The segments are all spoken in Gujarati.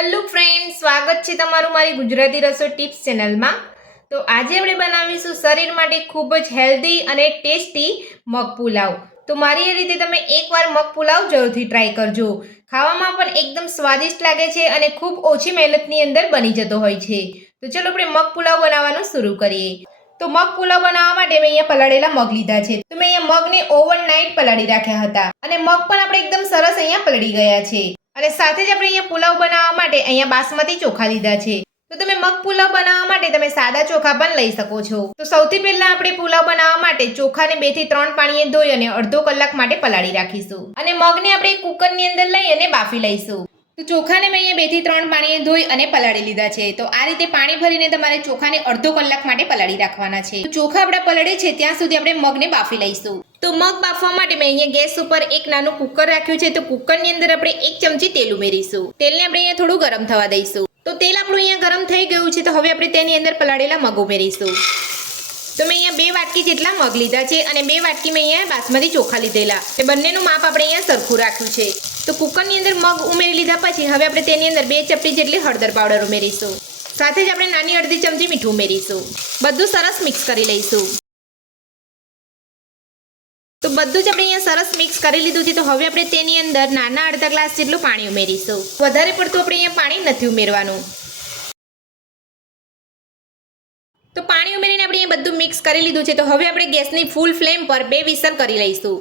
હેલો ફ્રેન્ડ, સ્વાગત છે તમારું મારી ગુજરાતી રસોઈ ટિપ્સ ચેનલમાં। તો આજે આપણે બનાવીશું શરીર માટે ખૂબ જ હેલ્ધી અને ટેસ્ટી મગ પુલાવ। તો મારી એ રીતે તમે એકવાર મગ પુલાવ જરૂરથી ટ્રાય કરજો। ખાવામાં પણ એકદમ સ્વાદિષ્ટ લાગે છે અને ખૂબ ઓછી મહેનતની અંદર બની જતો હોય છે। તો ચલો આપણે મગ પુલાવ બનાવવાનું શરૂ કરીએ। તો મગ પુલાવ બનાવવા માટે મેં અહીંયા પલાળેલા મગ લીધા છે। તો મેં અહીંયા મગને ઓવરનાઇટ પલાળી રાખ્યા હતા અને મગ પણ આપણે એકદમ સરસ અહીંયા પલળી ગયા છે। અને સાથે જ આપણે અહીંયા પુલાવ બનાવવા માટે અહીંયા બાસમતી ચોખા લીધા છે। તો તમે મગ પુલાવ બનાવવા માટે તમે સાદા ચોખા પણ લઈ શકો છો। તો સૌથી પહેલા આપણે પુલાવ બનાવવા માટે ચોખાને 2 થી 3 પાણીએ ધોઈ અને અડધો કલાક માટે પલાળી રાખીશું અને મગને આપણે કુકરની અંદર લઈ અને બાફી લઈશું। તો ચોખાને મેં અહીંયા 2 થી 3 પાણીએ ધોઈ અને પલાળી લીધા છે। તો આ રીતે પાણી ભરીને તમારે ચોખાને અડધો કલાક માટે પલાળી રાખવાના છે। તો ચોખા આપણા પલળે છે ત્યાં સુધી આપણે મગને બાફી લઈશું। તો મગ બાફવા માટે મેં અહીંયા ગેસ ઉપર એક નાનું કુકર રાખ્યું છે। તો કુકરની અંદર આપણે 1 ચમચી તેલ ઉમેરીશું। તેલને આપણે અહીંયા થોડું ગરમ થવા દઈશું। તો તેલ આપણું અહીંયા ગરમ થઈ ગયું છે। તો હવે આપણે તેની અંદર પલાળેલા મગ ઉમેરીશું। તો મેં અહીંયા 2 વાટકી જેટલા મગ લીધા છે અને 2 વાટકી મેં અહીંયા બાસમતી ચોખા લીધેલા। તે બંનેનું માપ આપણે અહીંયા સરખું રાખ્યું છે। તો કુકરની અંદર મગ ઉમેરી લીધા પછી હવે આપણે તેની અંદર 2 ચપટી જેટલી હળદર પાવડર ઉમેરીશું। સાથે જ આપણે નાની અડધી ચમચી મીઠું ઉમેરીશું। બધું સરસ મિક્સ કરી લઈશું। તો બધું જ આપણે અહીંયા સરસ મિક્સ કરી લીધું છે। તો હવે આપણે તેની અંદર નાના અડધા ગ્લાસ જેટલું પાણી ઉમેરીશું। વધારે પડતું આપણે અહીંયા પાણી નથી ઉમેરવાનું। તો પાણી ઉમેરીને આપણે અહીંયા બધું મિક્સ કરી લીધું છે। તો હવે આપણે ગેસની ફૂલ ફ્લેમ પર 2 વિસલ કરી લઈશું।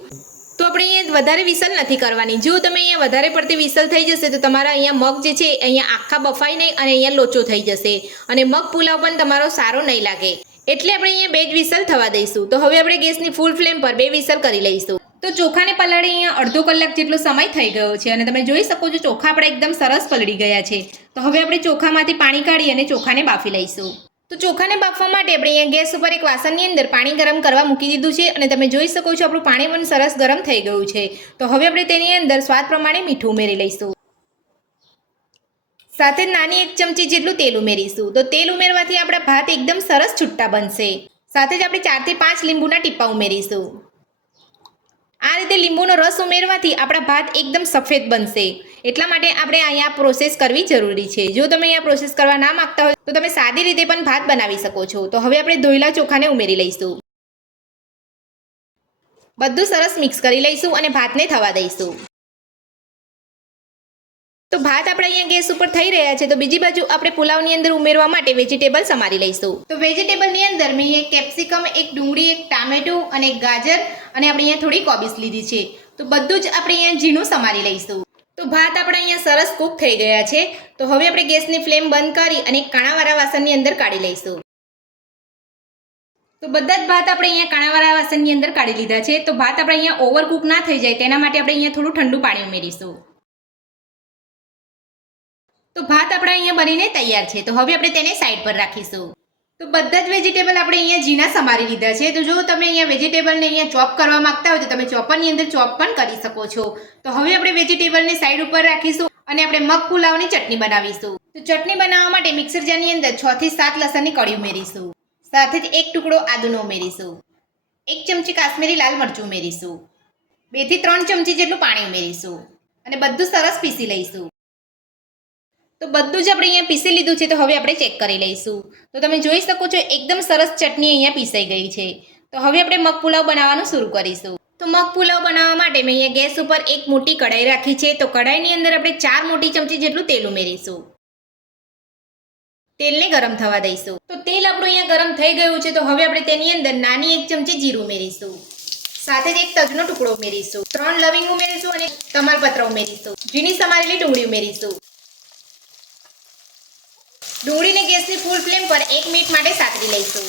તો આપણે અહીંયા વધારે વિસલ નથી કરવાની। જો તમે અહીંયા વધારે પડતી વિસલ થઈ જશે તો તમારા અહીંયા મગ જે છે અહીંયા આખા બફાઈ નહીં અને અહીંયા લોચો થઈ જશે અને મગ પુલાવ પણ તમારો સારો નહીં લાગે। એટલે આપણે અહીંયા 2 જ વિસલ થવા દઈશું। તો હવે આપણે ગેસની ફૂલ ફ્લેમ પર 2 વિસલ કરી લઈશું। તો ચોખાને પલાળી અહીંયા અડધો કલાક જેટલો સમય થઈ ગયો છે અને તમે જોઈ શકો છો ચોખા આપણા એકદમ સરસ પલળી ગયા છે। તો હવે આપણે ચોખામાંથી પાણી કાઢી અને ચોખાને બાફી લઈશું। તો ચોખાને બાફવા માટે આપણે અહીંયા ગેસ ઉપર એક વાસણની અંદર પાણી ગરમ કરવા મૂકી દીધું છે અને તમે જોઈ શકો છો આપણું પાણી પણ સરસ ગરમ થઈ ગયું છે। તો હવે આપણે તેની અંદર સ્વાદ પ્રમાણે મીઠું ઉમેરી લઈશું। સાથે જ નાની 1 ચમચી જેટલું તેલ ઉમેરીશું। તો તેલ ઉમેરવાથી આપણા ભાત એકદમ સરસ છૂટા બનશે। સાથે જ આપણે 4 થી 5 લીંબુના ટીપા ઉમેરીશું। આ રીતે લીંબુનો રસ ઉમેરવાથી આપણા ભાત એકદમ સફેદ બનશે। એટલા માટે આપણે અહીંયા પ્રોસેસ કરવી જરૂરી છે। જો તમે અહીંયા પ્રોસેસ કરવા ના માંગતા હોય તો તમે સાદી રીતે પણ ભાત બનાવી શકો છો। તો હવે આપણે ધોયેલા ચોખાને ઉમેરી લઈશું। બધું સરસ મિક્સ કરી લઈશું અને ભાતને થવા દઈશું। તો ભાત આપણે અહીંયા ગેસ ઉપર થઈ રહ્યા છે। તો બીજી બાજુ આપણે પુલાવની અંદર ઉમેરવા માટે વેજીટેબલ સમારી લઈશું। તો વેજીટેબલની અંદર મેં એક કેપ્સિકમ, એક ડુંગળી, એક ટામેટું અને એક ગાજર અને આપણે અહીંયા થોડી કોબીસ લીધી છે। તો બધું જ આપણે અહીંયા ઝીણું સમારી લઈશું। તો ભાત આપણે અહીંયા સરસ કૂક થઈ ગયા છે। તો હવે આપણે ગેસની ફ્લેમ બંધ કરી અને કાણાવાળા વાસણની અંદર કાઢી લઈશું। તો બધા જ ભાત આપણે અહીંયા કાણાવાળા વાસણની અંદર કાઢી લીધા છે। તો ભાત આપણે અહીંયા ઓવરકુક ના થઈ જાય તેના માટે આપણે અહીંયા થોડું ઠંડુ પાણી ઉમેરીશું। તો ભાત આપણા અહીંયા બનીને તૈયાર છે। તો હવે આપણે તેને સાઈડ પર રાખીશું। તો બધા જ વેજીટેબલ આપણે અહીંયા ઝીણા સમારી લીધા છે। તો જો તમે અહીંયા વેજીટેબલને અહીંયા ચોપ કરવા માંગતા હોય તો તમે ચોપરની અંદર ચોપ પણ કરી શકો છો। તો હવે આપણે વેજીટેબલને સાઈડ ઉપર રાખીશું અને આપણે મગ પુલાવની ચટણી બનાવીશું। તો ચટણી બનાવવા માટે મિક્સર જારની અંદર 6 થી 7 લસણની કળી ઉમેરીશું। સાથે જ 1 ટુકડો આદુનો ઉમેરીશું। 1 ચમચી કાશ્મીરી લાલ મરચું ઉમેરીશું। 2 થી 3 ચમચી જેટલું પાણી ઉમેરીશું અને બધું સરસ પીસી લઈશું। તો બધું જ આપણે અહીંયા પીસી લીધું છે। તો હવે આપણે ચેક કરી લઈશું। તો તમે જોઈ શકો છો એકદમ સરસ ચટણી અહીંયા પીસાઈ ગઈ છે। તો હવે આપણે મગ પુલાવ બનાવવાનું શરૂ કરીશું। તો મગ પુલાવ બનાવવા માટે મેં અહીંયા ગેસ ઉપર એક મોટી કઢાઈ રાખી છે। તો કઢાઈની અંદર આપણે 4 મોટી ચમચી જેટલું તેલ ઉમેરીશું। તેલને ગરમ થવા દઈશું। તો તેલ આપણું અહીંયા ગરમ થઈ ગયું છે। તો હવે આપણે તેની અંદર નાની 1 ચમચી જીરું ઉમેરીશું। સાથે જ 1 તજનો ટુકડો ઉમેરીશું। 3 લવિંગ ઉમેરીશું અને તમાલપત્ર ઉમેરીશું। ઝીણી સમારેલી ડુંગળી ઉમેરીશું। ડુંગળીને ગેસની ફૂલ ફ્લેમ પર 1 મિનિટ માટે સાતરી લઈશું।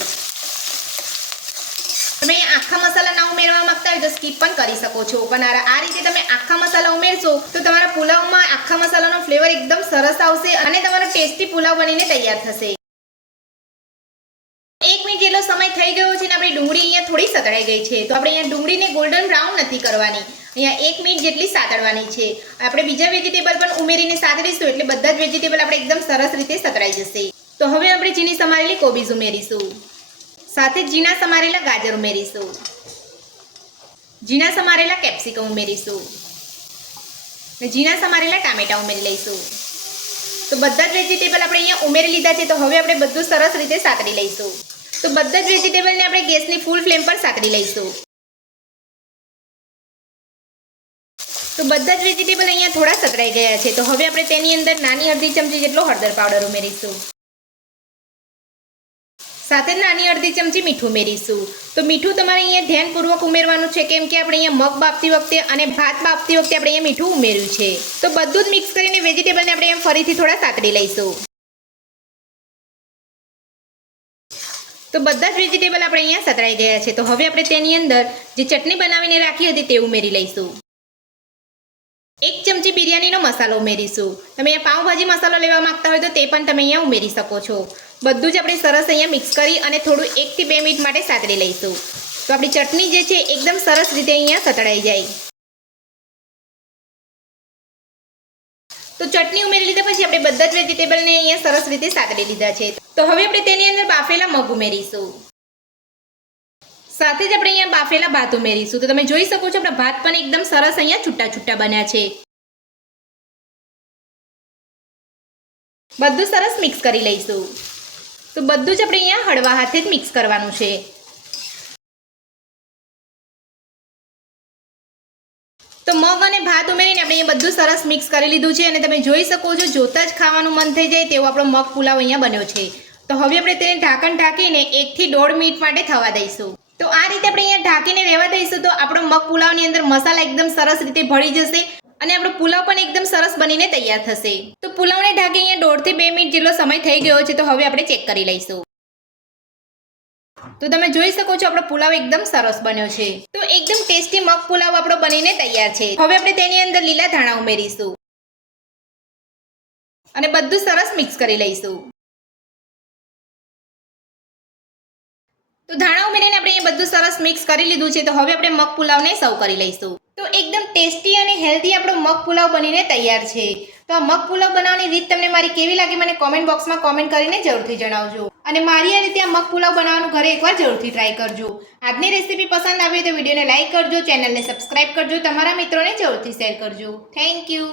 તમે આખા મસાલા ના ઉમેરવા માંગતા હોય તો સ્કીપ પણ કરી શકો છો, પણ આ રીતે તમે આખા મસાલા ઉમેરશો તો તમારા પુલાવમાં આખા મસાલાનો ફ્લેવર એકદમ સરસ આવશે અને તમારો ટેસ્ટી પુલાવ બનીને તૈયાર થશે। 1 મિનિટ જેટલો સમય થઈ ગયો છે અને આપણી ડુંગળી અહીંયા થોડી સતળાઈ ગઈ છે। તો આપણે અહીંયા ડુંગળીને ગોલ્ડન બ્રાઉન નથી કરવાની, અહીંયા 1 મિનિટ જેટલી સાતળવાની છે। આપણે બીજા વેજીટેબલ પણ ઉમેરીને સાતળીશું એટલે બધા જ વેજીટેબલ આપણે એકદમ સરસ રીતે સતળાઈ જશે। તો હવે આપણે ઝીણી સમારેલી કોબીજ ઉમેરીશું। સાથે ઝીણા સમારેલા ગાજર ઉમેરીશું। ઝીણા સમારેલા કેપ્સિકમ ઉમેરીશું। ઝીણા સમારેલા ટામેટા ઉમેરી લઈશું। તો બધા જ વેજીટેબલ આપણે અહીંયા ઉમેરી લીધા છે. તો હવે આપણે બધું સરસ રીતે સાતરી લઈશું. તો બધા જ વેજીટેબલને આપણે ગેસની ફૂલ ફ્લેમ પર સાતરી લઈશું. તો બધા જ વેજીટેબલ અહીંયા થોડા સતરાઈ ગયા છે. તો હવે આપણે તેની અંદર નાની અડધી ચમચી જેટલો હળદર પાવડર ઉમેરીશું. સાથે નાની અડધી ચમચી મીઠું ઉમેરીશું. તો મીઠું તમારે અહીંયા ધ્યાનપૂર્વક ઉમેરવાનું છે, કેમ કે આપણે અહીંયા મગ બાફતી વખતે અને ભાત બાફતી વખતે આપણે અહીંયા મીઠું ઉમેર્યું છે. તો બધું જ મિક્સ કરીને વેજીટેબલને આપણે અહીંયા ફરીથી થોડા સાતરી લઈશું. તો બધા જ વેજીટેબલ આપણે અહીંયા સતરાઈ ગયા છે. તો હવે આપણે તેની અંદર જે ચટણી બનાવીને રાખી હતી તે ઉમેરી લઈશું. 1 ચમચી બિરયાનીનો મસાલો ઉમેરીશું. તમે અહીંયા પાઉંભાજી મસાલો લેવા માંગતા હોય તો તે પણ તમે અહીંયા ઉમેરી શકો છો. બધું જ આપણે સરસ અહીંયા મિક્સ કરી અને થોડું 1 થી 2 મિનિટ માટે સાતરી લઈશું. તો આપણી ચટણી જે છે એકદમ સરસ રીતે અહીંયા સતળાઈ જાય. તો ચટણી ઉમેરી લીધા પછી આપણે બધા જ વેજીટેબલને અહીંયા સરસ રીતે સાતરી લીધા છે. તો હવે આપણે તેની અંદર બાફેલા મગ ઉમેરીશું. સાથે જ આપણે અહીંયા બાફેલા ભાત ઉમેરીશું. તો તમે જોઈ શકો છો આપણા ભાત પણ એકદમ સરસ અહીંયા છૂટા છૂટા બન્યા છે. બધું સરસ મિક્સ કરી લઈશું. તો બધું જ આપણે અહીંયા હળવા હાથે જ મિક્સ કરવાનું છે. તો મગ અને ભાત ઉમેરીને આપણે અહીંયા બધું સરસ મિક્સ કરી લીધું છે અને તમે જોઈ શકો છો જોતા જ ખાવાનું મન થઈ જાય તેવો આપણો મગ પુલાવ અહીંયા બન્યો છે. તો હવે આપણે તેને ઢાંકણ ઢાંકીને 1 થી 1.5 મિનિટ માટે થવા દઈશું. તો આ રીતે આપણે અહીંયા ઢાંકીને રહેવા દઈશું. તો આપણો મગ પુલાવની અંદર મસાલા એકદમ સરસ રીતે ભળી જશે અને આપણો પુલાવ પણ એકદમ સરસ બનીને તૈયાર થશે. તો પુલાવને ઢાંકી અહીંયા 1.5 થી 2 મિનિટ જેટલો સમય થઈ ગયો છે. તો હવે આપણે ચેક કરી લઈશું. તો તમે જોઈ શકો છો આપણો પુલાવ એકદમ સરસ બન્યો છે. તો એકદમ ટેસ્ટી મગ પુલાવ આપણો બનીને તૈયાર છે. હવે આપણે તેની અંદર લીલા ધાણા ઉમેરીશું અને બધું સરસ મિક્સ કરી લઈશું. તો ધાણા ઉમેરીને આપણે એ બધું સરસ મિક્સ કરી લીધું છે. તો હવે આપણે મગ પુલાવને સર્વ કરી લઈશું. તો એકદમ ટેસ્ટી અને હેલ્ધી આપણો મગ પુલાવ બનીને તૈયાર છે. તો આ મગ પુલાવ બનાવવાની રીત તમને મારી કેવી લાગી મને કોમેન્ટ બોક્સમાં કોમેન્ટ કરીને જરૂરથી જણાવજો. અને મારી આ રીતે આ મગ પુલાવ બનાવવાનું ઘરે એકવાર જરૂરથી ટ્રાય કરજો. આજની રેસીપી પસંદ આવી તો વિડીયોને લાઇક કરજો, ચેનલને સબસ્ક્રાઇબ કરજો, તમારા મિત્રોને જરૂરથી શેર કરજો. Thank you.